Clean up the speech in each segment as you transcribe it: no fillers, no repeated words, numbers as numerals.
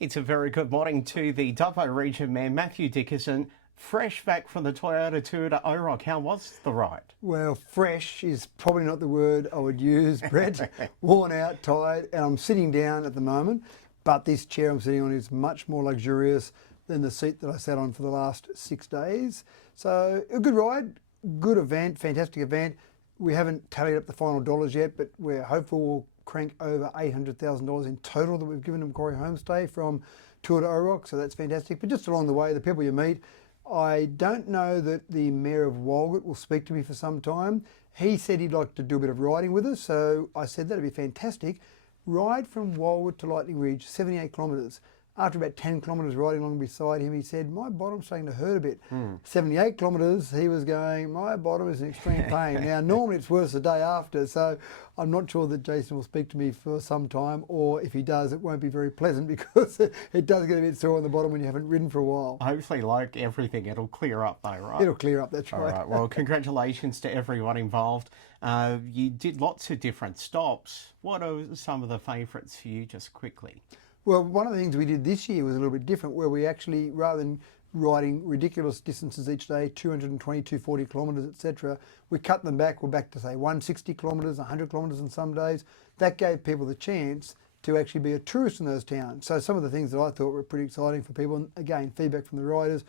It's a very good morning to the Dubbo Region Mayor Matthew Dickerson, fresh back from the Toyota Tour de OROC. How was the ride? Well, fresh is probably not the word I would use, Brett. Worn out, tired, and I'm sitting down at the moment, but this chair I'm sitting on is much more luxurious than the seat that I sat on for the last 6 days. So a good ride, good event, fantastic event. We haven't tallied up the final dollars yet, but we're hopeful we'll crank over $800,000 in total that we've given to Macquarie Homestay from Tour de OROC, so that's fantastic. But just along the way, the people you meet, I don't know that the Mayor of Walgett will speak to me for some time. He said he'd like to do a bit of riding with us, so I said that'd be fantastic. Ride from Walgett to Lightning Ridge, 78 kilometres. After about 10 kilometres riding along beside him, he said, my bottom's starting to hurt a bit. 78 kilometres, he was going, my bottom is in extreme pain. Now, normally it's worse the day after, so I'm not sure that Jason will speak to me for some time, or if he does, it won't be very pleasant because it does get a bit sore on the bottom when you haven't ridden for a while. Hopefully, like everything, it'll clear up though, right? It'll clear up, that's right. All right, well, congratulations to everyone involved. You did lots of different stops. What are some of the favourites for you, just quickly? Well, one of the things we did this year was a little bit different, where we actually, rather than riding ridiculous distances each day, 220, 240 kilometres, etc., we cut them back. We're back to, say, 160 kilometres, 100 kilometres on some days. That gave people the chance to actually be a tourist in those towns. So some of the things that I thought were pretty exciting for people, and again, feedback from the riders,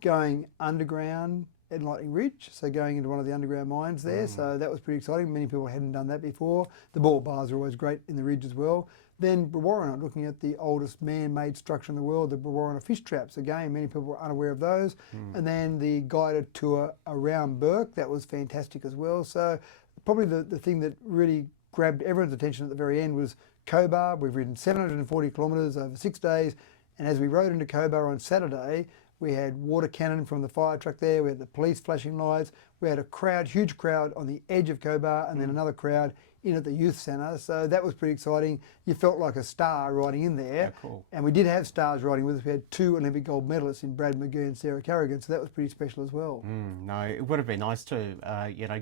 going underground at Lightning Ridge, so going into one of the underground mines there, so that was pretty exciting. Many people hadn't done that before. The ball bars are always great in the ridge as well. Then Brewarrina, looking at the oldest man-made structure in the world, the Brewarrina fish traps. Again, many people were unaware of those. And then the guided tour around Burke, that was fantastic as well. So probably the thing that really grabbed everyone's attention at the very end was Cobar. We've ridden 740 kilometres over 6 days, and as we rode into Cobar on Saturday, we had water cannon from the fire truck there, we had the police flashing lights, we had a crowd, huge crowd on the edge of Cobar, and then another crowd in at the youth centre. So that was pretty exciting. You felt like a star riding in there. Yeah, cool. And we did have stars riding with us. We had 2 Olympic gold medalists in Brad McGee and Sarah Carrigan, so that was pretty special as well. No, it would have been nice to,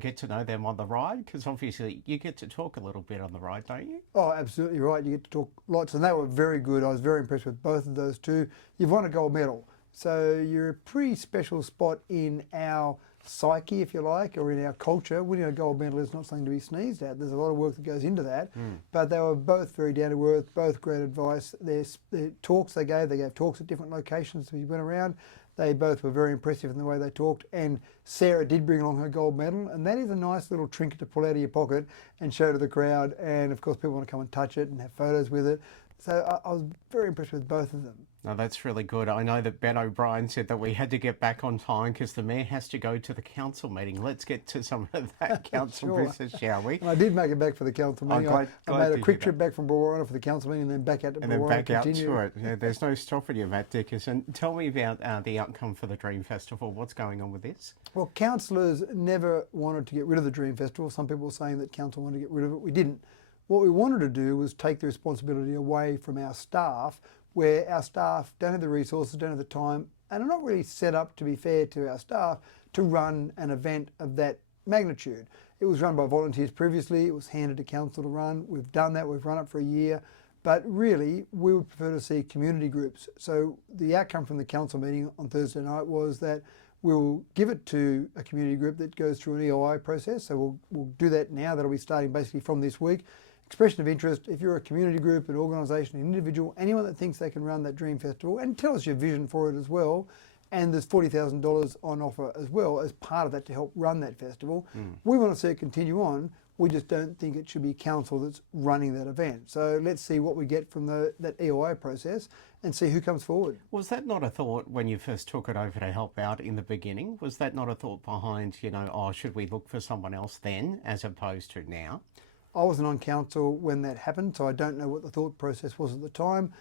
get to know them on the ride, because obviously you get to talk a little bit on the ride, don't you? Oh, absolutely right. You get to talk lots, and they were very good. I was very impressed with both of those two. You've won a gold medal, so you're a pretty special spot in our psyche, if you like, or in our culture. Winning a gold medal is not something to be sneezed at. There's a lot of work that goes into that. But they were both very down to earth, both great advice. Their talks they gave talks at different locations as we went around. They both were very impressive in the way they talked. And Sarah did bring along her gold medal, and that is a nice little trinket to pull out of your pocket and show to the crowd. And of course, people want to come and touch it and have photos with it. So I was very impressed with both of them. No, that's really good. I know that Ben O'Brien said that we had to get back on time because the Mayor has to go to the council meeting. Let's get to some of that council Sure. business, shall we? And I did make it back for the council meeting. glad I made a to quick hear trip back from Brewarrina for the council meeting and then back out to And then Brewarrina back to out continue. to it. Yeah, there's no stopping you, Matt Dickerson. Tell me about the outcome for the Dream Festival. What's going on with this? Well, councillors never wanted to get rid of the Dream Festival. Some people were saying that council wanted to get rid of it. We didn't. What we wanted to do was take the responsibility away from our staff, where our staff don't have the resources, don't have the time, and are not really set up, to be fair to our staff, to run an event of that magnitude. It was run by volunteers previously. It was handed to council to run. We've done that. We've run it for a year. But really, we would prefer to see community groups. So the outcome from the council meeting on Thursday night was that we'll give it to a community group that goes through an EOI process. So we'll do that now. That'll be starting basically from this week. Expression of interest. If you're a community group, an organisation, an individual, anyone that thinks they can run that Dream Festival, and tell us your vision for it as well. And there's $40,000 on offer as well as part of that to help run that festival. We want to see it continue on. We just don't think it should be council that's running that event. So let's see what we get from that EOI process and see who comes forward. Was that not a thought when you first took it over to help out in the beginning? Was that not a thought behind, should we look for someone else then as opposed to now? I wasn't on council when that happened, so I don't know what the thought process was at the time.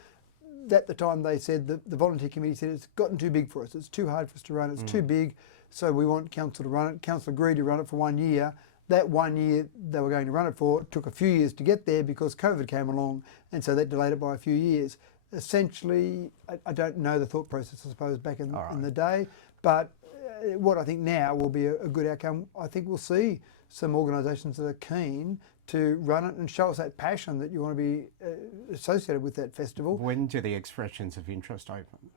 At the time they said, the volunteer committee said, it's gotten too big for us, it's too hard for us to run, it's too big, so we want council to run it. Council agreed to run it for 1 year. That 1 year they were going to run it for took a few years to get there because COVID came along, and so that delayed it by a few years. Essentially, I don't know the thought process, I suppose, back in the day, but what I think now will be a good outcome. I think we'll see some organisations that are keen to run it and show us that passion that you want to be associated with that festival. When do the expressions of interest open?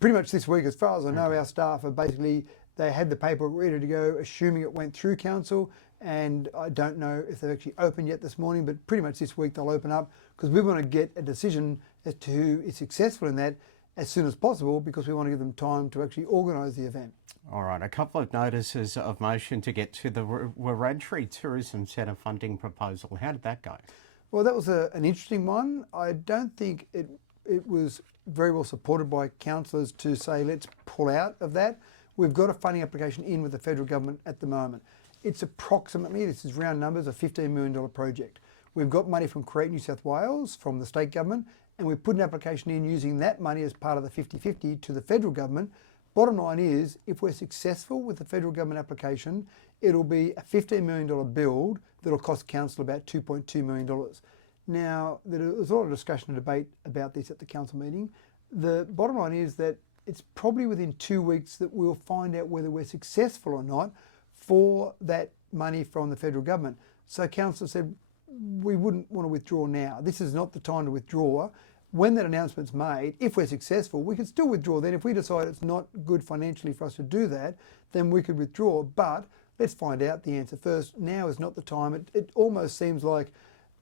Pretty much this week, as far as I know. Our staff are basically, they had the paperwork ready to go, assuming it went through council, and I don't know if they've actually opened yet this morning, but pretty much this week they'll open up, because we want to get a decision as to who is successful in that as soon as possible, because we want to give them time to actually organise the event. All right, a couple of notices of motion to get to the Wiradjuri Tourism Centre funding proposal. How did that go? Well, that was an interesting one. I don't think it was very well supported by councillors to say let's pull out of that. We've got a funding application in with the federal government at the moment. It's approximately, this is round numbers, a $15 million project. We've got money from Create New South Wales, from the state government, and we've put an application in using that money as part of the 50-50 to the federal government. Bottom line is, if we're successful with the federal government application, it'll be a $15 million build that'll cost council about $2.2 million. Now, there was a lot of discussion and debate about this at the council meeting. The bottom line is that it's probably within 2 weeks that we'll find out whether we're successful or not for that money from the federal government. So council said, we wouldn't want to withdraw now. This is not the time to withdraw. When that announcement's made, if we're successful, we can still withdraw then. If we decide it's not good financially for us to do that, then we could withdraw. But let's find out the answer first. Now is not the time. It almost seems like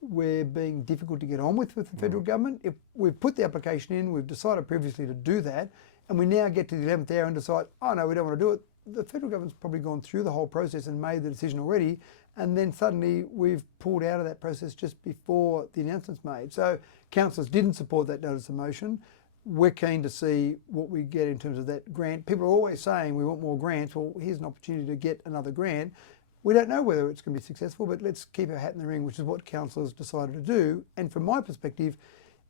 we're being difficult to get on with the federal government. If we've put the application in, we've decided previously to do that, and we now get to the 11th hour and decide, oh no, we don't want to do it. The federal government's probably gone through the whole process and made the decision already, and then suddenly we've pulled out of that process just before the announcement's made. So councillors didn't support that notice of motion. We're keen to see what we get in terms of that grant. People are always saying we want more grants. Well, here's an opportunity to get another grant. We don't know whether it's going to be successful, but let's keep our hat in the ring, which is what councillors decided to do. And from my perspective,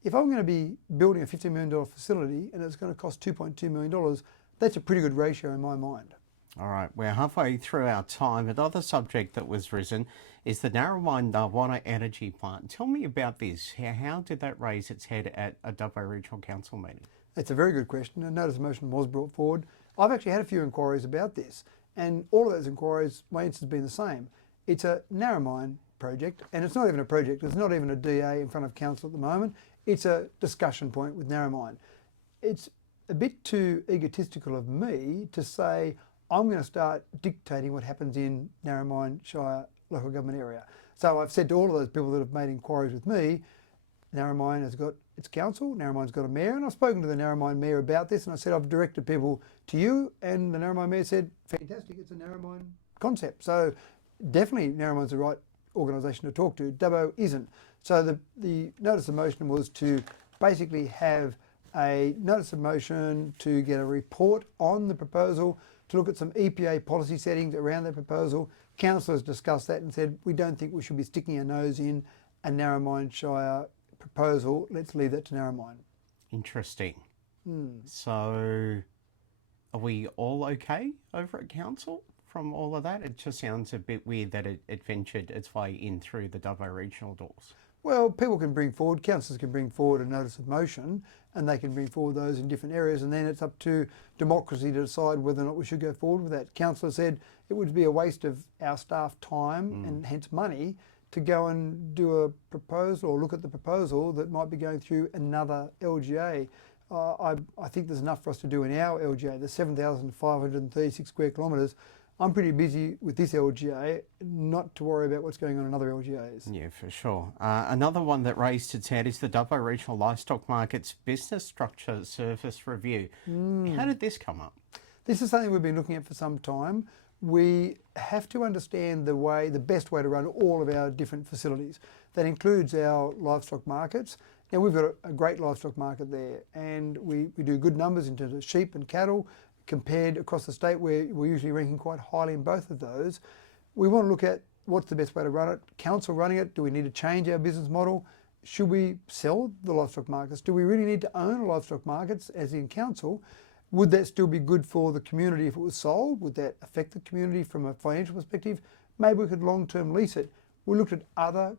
if I'm going to be building a $15 million facility and it's going to cost $2.2 million, that's a pretty good ratio in my mind. All right, we're halfway through our time. Another subject that was risen is the Narromine Water Energy Plant. Tell me about this. How did that raise its head at a Dubbo Regional Council meeting? That's a very good question. A notice of motion was brought forward. I've actually had a few inquiries about this, and all of those inquiries, my answer has been the same. It's a Narromine project, and it's not even a project. There's not even a DA in front of council at the moment. It's a discussion point with Narromine. It's a bit too egotistical of me to say I'm going to start dictating what happens in Narromine Shire local government area. So I've said to all of those people that have made inquiries with me, Narromine has got its council, Narromine's got a mayor, and I've spoken to the Narromine mayor about this, and I said I've directed people to you, and the Narromine mayor said, fantastic, it's a Narromine concept. So definitely Narromine's the right organisation to talk to. Dubbo isn't. So the notice of motion was to basically have a notice of motion to get a report on the proposal, to look at some EPA policy settings around that proposal. Councillors discussed that and said, we don't think we should be sticking our nose in a Narromine Shire proposal. Let's leave that to Narromine. Interesting. So are we all okay over at council from all of that? It just sounds a bit weird that it ventured its way in through the Dubbo regional doors. Well, people can bring forward, councillors can bring forward a notice of motion, and they can bring forward those in different areas, and then it's up to democracy to decide whether or not we should go forward with that. Councillor said it would be a waste of our staff time and hence money to go and do a proposal or look at the proposal that might be going through another LGA. I think there's enough for us to do in our LGA, the 7,536 square kilometres. I'm pretty busy with this LGA, not to worry about what's going on in other LGAs. Yeah, for sure. Another one that raised its head is the Dubbo Regional Livestock Market's Business Structure Service Review. How did this come up? This is something we've been looking at for some time. We have to understand the best way to run all of our different facilities. That includes our livestock markets. Now, we've got a great livestock market there, and we do good numbers in terms of sheep and cattle. Compared across the state, we're usually ranking quite highly in both of those. We want to look at what's the best way to run it. Council running it, do we need to change our business model? Should we sell the livestock markets? Do we really need to own livestock markets as in council? Would that still be good for the community if it was sold? Would that affect the community from a financial perspective? Maybe we could long-term lease it. We looked at other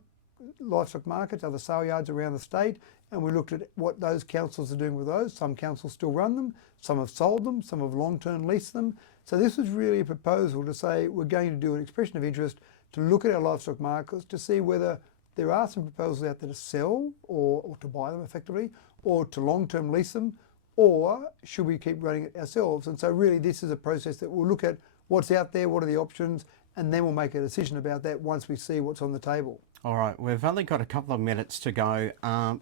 livestock markets, other sale yards around the state, and we looked at what those councils are doing with those. Some councils still run them, some have sold them, some have long-term leased them. So this was really a proposal to say we're going to do an expression of interest to look at our livestock markets to see whether there are some proposals out there to sell or to buy them effectively, or to long-term lease them, or should we keep running it ourselves? And so really this is a process that we'll look at what's out there, what are the options, and then we'll make a decision about that once we see what's on the table. All right, we've only got a couple of minutes to go.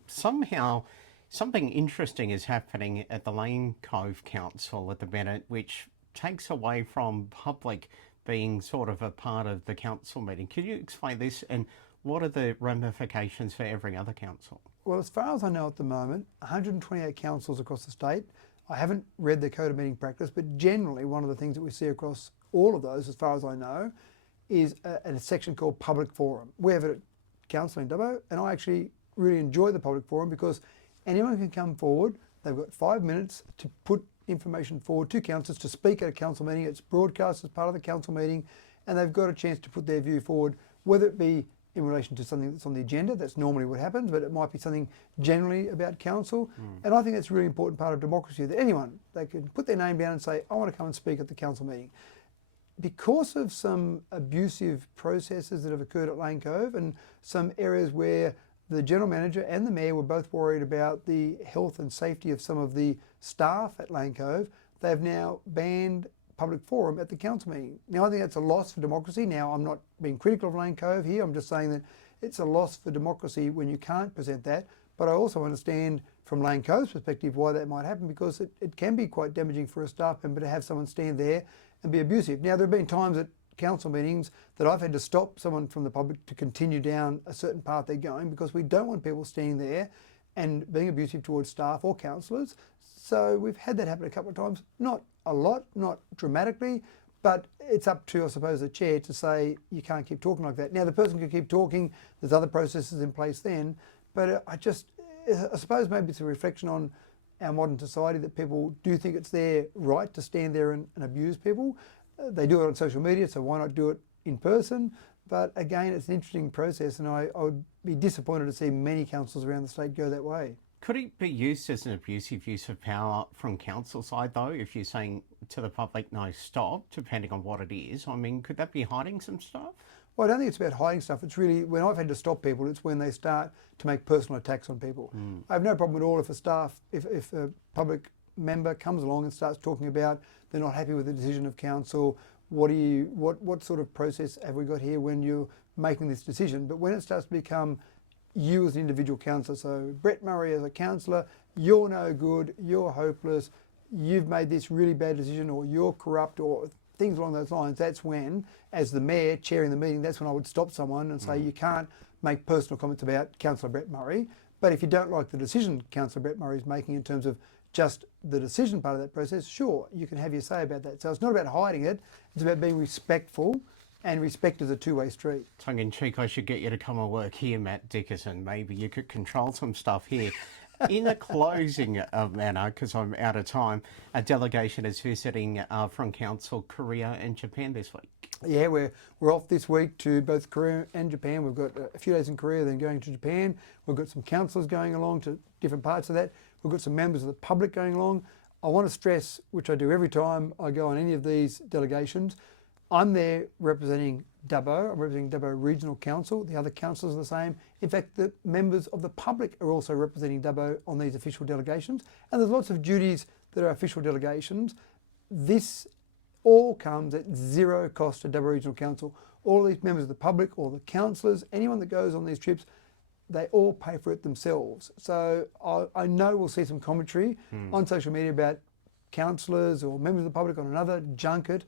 Somehow, something interesting is happening at the Lane Cove Council at the minute, which takes away from public being sort of a part of the council meeting. Can you explain this, and what are the ramifications for every other council? Well, as far as I know at the moment, 128 councils across the state. I haven't read the code of meeting practice, but generally one of the things that we see across all of those, as far as I know, is a section called public forum. We have it at council in Dubbo, and I actually really enjoy the public forum because anyone can come forward. They've got 5 minutes to put information forward to councillors to speak at a council meeting. It's broadcast as part of the council meeting, and they've got a chance to put their view forward, whether it be in relation to something that's on the agenda. That's normally what happens, but it might be something generally about council. And I think that's a really important part of democracy, that anyone, they can put their name down and say, I want to come and speak at the council meeting. Because of some abusive processes that have occurred at Lane Cove and some areas where the general manager and the mayor were both worried about the health and safety of some of the staff at Lane Cove, they've now banned public forum at the council meeting. Now, I think that's a loss for democracy. Now, I'm not being critical of Lane Cove here. I'm just saying that it's a loss for democracy when you can't present that. But I also understand from Lane Cove's perspective why that might happen, because it can be quite damaging for a staff member to have someone stand there and be abusive. Now, there have been times at council meetings that I've had to stop someone from the public to continue down a certain path they're going, because we don't want people standing there and being abusive towards staff or councillors. So we've had that happen a couple of times, not a lot, not dramatically, but it's up to, I suppose, the chair to say you can't keep talking like that. Now, the person can keep talking, there's other processes in place then, but I suppose maybe it's a reflection on our modern society that people do think it's their right to stand there and abuse people. They do it on social media, so why not do it in person? But again, it's an interesting process, and I would be disappointed to see many councils around the state go that way. Could it be used as an abusive use of power from council side, though, if you're saying to the public, no, stop, depending on what it is? I mean, could that be hiding some stuff? Well, I don't think it's about hiding stuff. It's really, when I've had to stop people, it's when they start to make personal attacks on people. I have no problem at all if a public member comes along and starts talking about they're not happy with the decision of council. What sort of process have we got here when you're making this decision? But when it starts to become you as an individual councillor, so Brett Murray as a councillor, you're no good, you're hopeless, you've made this really bad decision, or you're corrupt, or things along those lines, that's when, as the mayor chairing the meeting, that's when I would stop someone and say you can't make personal comments about Councillor Brett Murray. But if you don't like the decision Councillor Brett Murray is making in terms of just the decision part of that process, sure, you can have your say about that. So it's not about hiding it, it's about being respectful, and respect is a two-way street. Tongue in cheek, I should get you to come and work here, Matt Dickerson. Maybe you could control some stuff here. In a closing manner, because I'm out of time, a delegation is visiting from Council Korea and Japan this week. Yeah, we're off this week to both Korea and Japan. We've got a few days in Korea, then going to Japan. We've got some councillors going along to different parts of that. We've got some members of the public going along. I want to stress, which I do every time I go on any of these delegations, I'm there representing Dubbo. I'm representing Dubbo Regional Council. The other councillors are the same. In fact, the members of the public are also representing Dubbo on these official delegations. And there's lots of duties that are official delegations. This all comes at zero cost to Dubbo Regional Council. All of these members of the public, all the councillors, anyone that goes on these trips, they all pay for it themselves. So I know we'll see some commentary on social media about councillors or members of the public on another junket,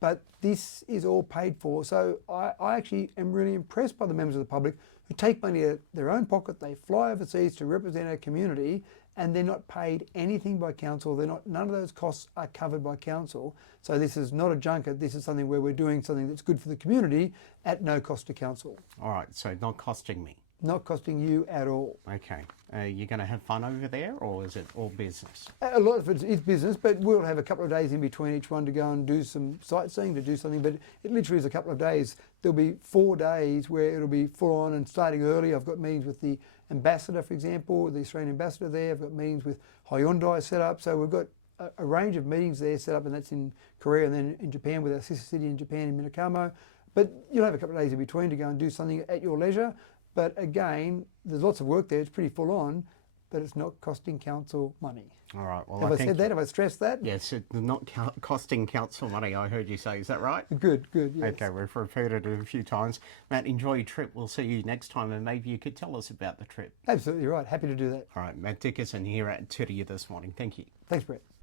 but this is all paid for. So I actually am really impressed by the members of the public who take money out of their own pocket. They fly overseas to represent our community, and they're not paid anything by council. None of those costs are covered by council. So this is not a junket. This is something where we're doing something that's good for the community at no cost to council. All right, so not costing me. Not costing you at all. Okay. You're going to have fun over there, or is it all business? A lot of it is business, but we'll have a couple of days in between each one to go and do some sightseeing, to do something, but it literally is a couple of days. There'll be 4 days where it'll be full on and starting early. I've got meetings with the ambassador, for example, the Australian ambassador there. I've got meetings with Hyundai set up. So we've got a range of meetings there set up, and that's in Korea, and then in Japan with our sister city in Japan, in Minakamo. But you'll have a couple of days in between to go and do something at your leisure. But again, there's lots of work there. It's pretty full on, but it's not costing council money. All right. Well, Have I said that? Have I stressed that? Yes, it's not costing council money, I heard you say. Is that right? Good, good. Yes. Okay, we've repeated it a few times. Matt, enjoy your trip. We'll see you next time, and maybe you could tell us about the trip. Absolutely right. Happy to do that. All right, Matt Dickerson here at Tour de OROC this morning. Thank you. Thanks, Brett.